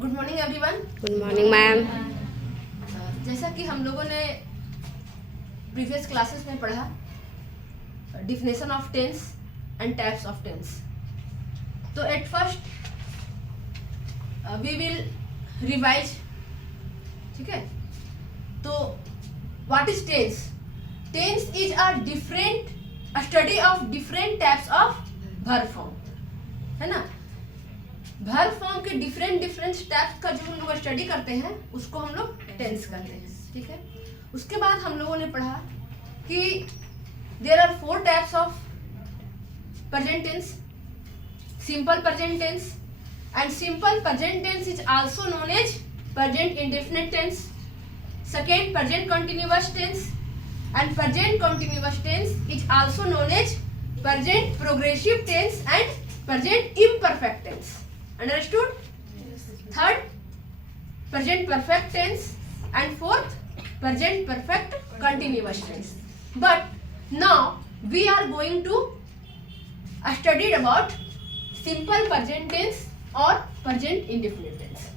Good morning everyone. Good morning ma'am. जैसा कि हम लोगों ने प्रीवियस क्लासेस में पढ़ा definition of tense and types of tense, तो at first we will revise. ठीक है, तो what is tense? Tense is a different study of different types of verb form, है ना। वर्ब फॉर्म के डिफरेंट टाइप्स का जो हम लोग स्टडी करते हैं उसको हम लोग टेंस कहते हैं। ठीक है, उसके बाद हम लोगों ने पढ़ा कि there are 4 types of present tense. Simple present tense, and simple present tense is also known as present indefinite tense. Second, present continuous tense, and present continuous tense is also known as present progressive tense and present imperfect tense. Understood? Yes. Third, present perfect tense, and fourth, present perfect continuous tense. But now we are going to study about simple present tense or present indefinite tense.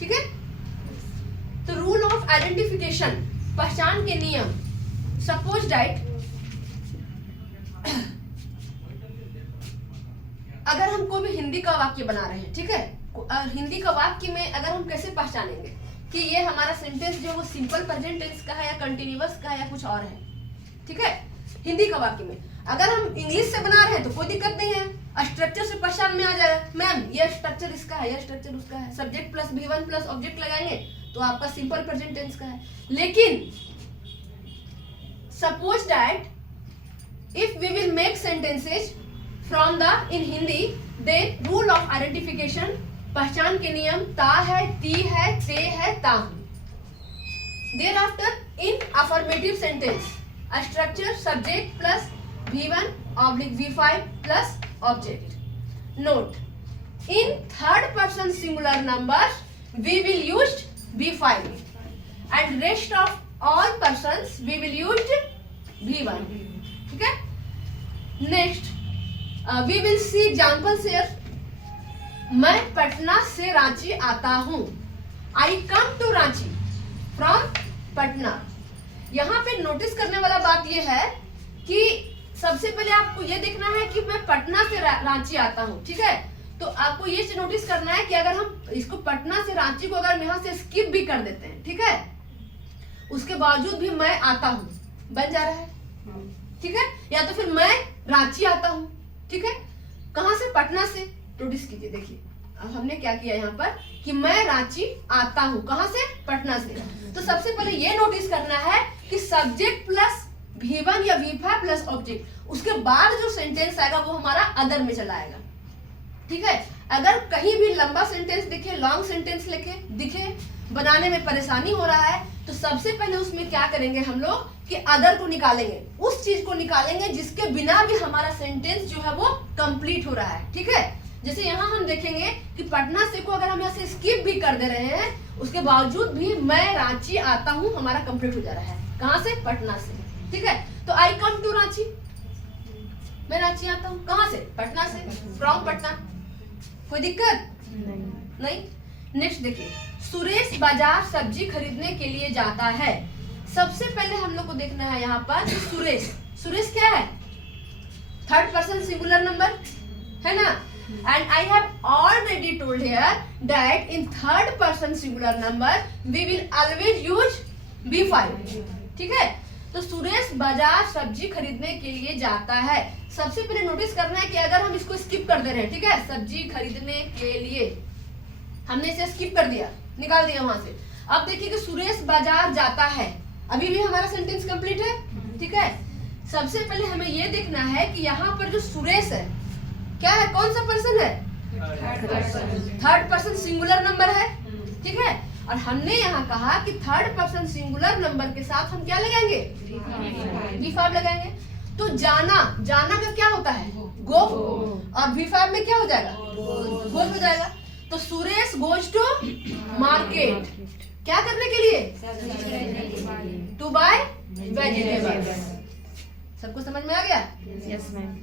ठीक है? तो rule of identification, पहचान के नियम। Suppose that अगर हम कोई भी हिंदी का वाक्य बना रहे हैं, ठीक है, हिंदी का वाक्य में अगर हम कैसे पहचानेंगे कि ये हमारा सेंटेंस जो वो सिंपल प्रेजेंट टेंस का है या कंटिन्यूअस का है या कुछ और है। ठीक है, हिंदी का वाक्य में अगर हम इंग्लिश से बना रहे हैं तो कोई दिक्कत नहीं है, स्ट्रक्चर से पहचान में आ जाएगा। मैम ये स्ट्रक्चर इसका है, ये स्ट्रक्चर उसका है, subject plus V1 plus object लगाएंगे तो आपका सिंपल प्रेजेंट टेंस का है। लेकिन suppose that if we will make sentences from the in Hindi, then rule of identification, पहचान के नियम, ता है, ती है, ते है, ता हूं। Thereafter in affirmative sentence, a structure subject plus V1 oblique V5 plus object. Note, in third person singular numbers we will use V5 and rest of all persons we will use V1. ठीक है, next we will see examples here. मैं पटना से रांची आता हूँ। I come to Ranchi from Patna. यहाँ पे notice करने वाला बात ये है कि सबसे पहले आपको ये देखना है कि मैं पटना से रांची आता हूँ। ठीक है, तो आपको ये नोटिस करना है कि अगर हम इसको पटना से रांची को अगर हम यहाँ से स्किप भी कर देते हैं, ठीक है, उसके बावजूद भी मैं आता हूँ बन जा रहा है। ठीक है, या तो फिर मैं रांची आता हूँ। ठीक है, कहां से? पटना से। नोटिस कीजिए, देखिए अब हमने क्या किया यहाँ पर कि मैं रांची आता हूँ, कहां से? पटना से। तो सबसे पहले ये नोटिस करना है कि सब्जेक्ट प्लस V1 या V5 प्लस ऑब्जेक्ट, उसके बाद जो सेंटेंस आएगा वो हमारा अदर में चला आएगा। ठीक है, अगर कहीं भी लंबा सेंटेंस दिखे, लॉन्ग सेंटेंस दिखे, बनाने में परेशानी हो रहा है, तो सबसे पहले उसमें क्या करेंगे हम लोग कि अदर को निकालेंगे, उस चीज को निकालेंगे जिसके बिना भी हमारा सेंटेंस जो है वो कंप्लीट हो रहा है। ठीक है, जैसे यहाँ हम देखेंगे कि पटना से को अगर हम यहाँ से स्किप भी कर दे रहे हैं, उसके बावजूद भी मैं रांची आता हूँ हमारा कंप्लीट हो जा रहा है। कहाँ से? पटना से। ठीक है, तो आई कम टू रांची, मैं रांची आता हूँ। कहाँ से? पटना से, फ्रॉम पटना। कोई दिक्कत नहीं। नेक्स्ट देखिए, सुरेश बाजार सब्जी खरीदने के लिए जाता है। सबसे पहले हम लोग को देखना है यहाँ पर सुरेश। सुरेश क्या है? थर्ड पर्सन सिंगुलर नंबर है ना, and I have already told here that in third person singular number we will always use V5। ठीक है, तो सुरेश बाजार सब्जी खरीदने के लिए जाता है। सबसे पहले नोटिस करना है कि अगर हम इसको स्किप कर दे रहे हैं, ठीक है, सब्जी खरीदने के लिए हमने इसे स्किप कर दिया, निकाल दिया वहां से। अब देखिए कि सुरेश बाजार जाता है, अभी भी हमारा सेंटेंस कंप्लीट है। ठीक है, सबसे पहले हमें यह देखना है कि यहाँ पर जो सुरेश है क्या है, कौन सा पर्सन है? थर्ड पर्सन सिंगुलर नंबर है। ठीक है, और हमने यहाँ कहा कि थर्ड पर्सन सिंगुलर नंबर के साथ हम क्या लगाएंगे? V5 लगाएंगे। तो जाना, जाना का क्या होता है? गो, और V5 में क्या हो जाएगा? गोज हो जाएगा। तो सुरेश गोज टू मार्केट, क्या करने के लिए? To buy vegetables. सबको समझ में आ गया? Yes ma'am.